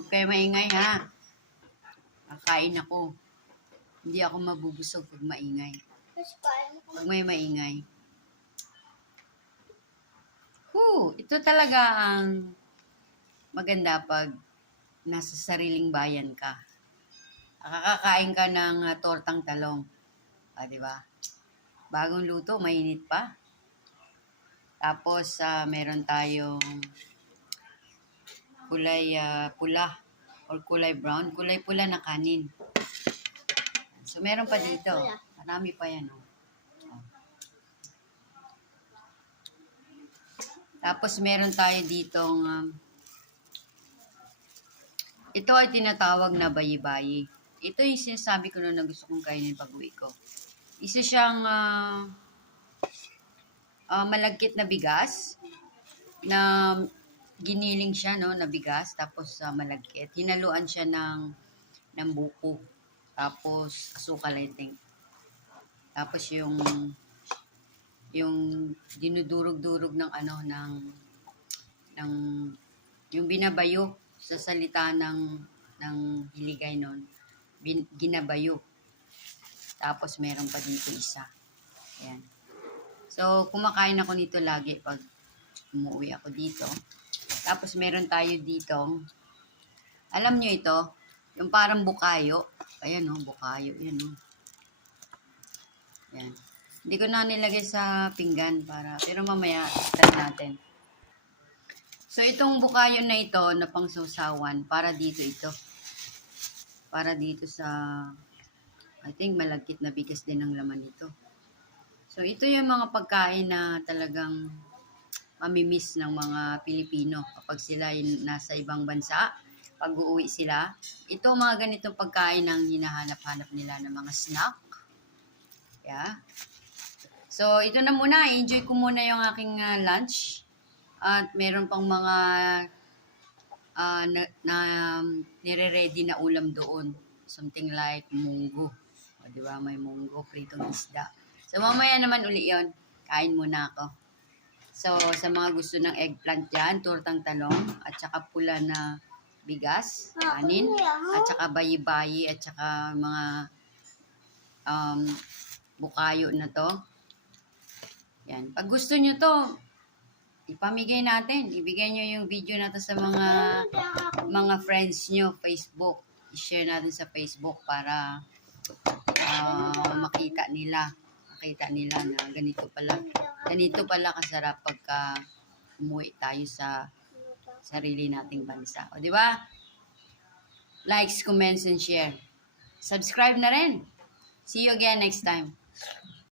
Huwag kayo maingay ha. Kakain ako. Hindi ako mabubusog pag maingay. Pag may maingay. Ito talaga ang maganda pag nasa sariling bayan ka. Nakakakain ka ng tortang talong. Di ba? Bagong luto, mainit pa. Tapos, meron tayong kulay pula or kulay brown. Kulay pula na kanin. So, meron pa dito. Marami pa yan. Oh. Tapos, meron tayo ditong ito ay tinatawag na bayi-bayi. Ito yung sinasabi ko na gusto kong kainin pag-uwi ko. Isa siyang malagkit na bigas na giniling siya, no, na bigas, tapos malagkit. Hinaluan siya ng buko. Tapos asukal, I think. Tapos yung dinudurog-durog ng yung binabayo sa salita ng Hiligay nun. Ginabayo. Tapos meron pa dito isa. Ayan. So, kumakain ako nito lagi pag umuwi ako dito. Tapos, meron tayo dito. Alam nyo ito? Yung parang bukayo. Ayan o, bukayo. Ayan o. Ayan. Hindi ko na nilagay sa pinggan pero mamaya, start natin. So, itong bukayo na ito, na pangsawsawan, para dito ito. Para dito sa, I think, malagkit na bigas din ang laman nito. So, ito yung mga pagkain na talagang mamimiss ng mga Pilipino kapag sila nasa ibang bansa, pag uuwi sila. Ito mga ganitong pagkain ang hinahanap-hanap nila ng mga snack. Yeah. So, ito na muna. Enjoy ko muna yung aking lunch. At meron pang mga nire-ready na ulam doon. Something like munggo. O, diba? May munggo, pritong isda. So, mamaya naman uli yun. Kain muna ako. So, sa mga gusto ng eggplant dyan, tortang talong, at saka pula na bigas, kanin, at saka bayi-bayi, at saka mga bukayo na to. Yan. Pag gusto nyo to, ipamigay natin. Ibigay nyo yung video na to sa mga friends nyo, Facebook. I-share natin sa Facebook para makita nila na ganito pala kasarap pagka umuwi tayo sa sarili nating bansa. O, di ba? Likes, comments, and share. Subscribe na rin. See you again next time.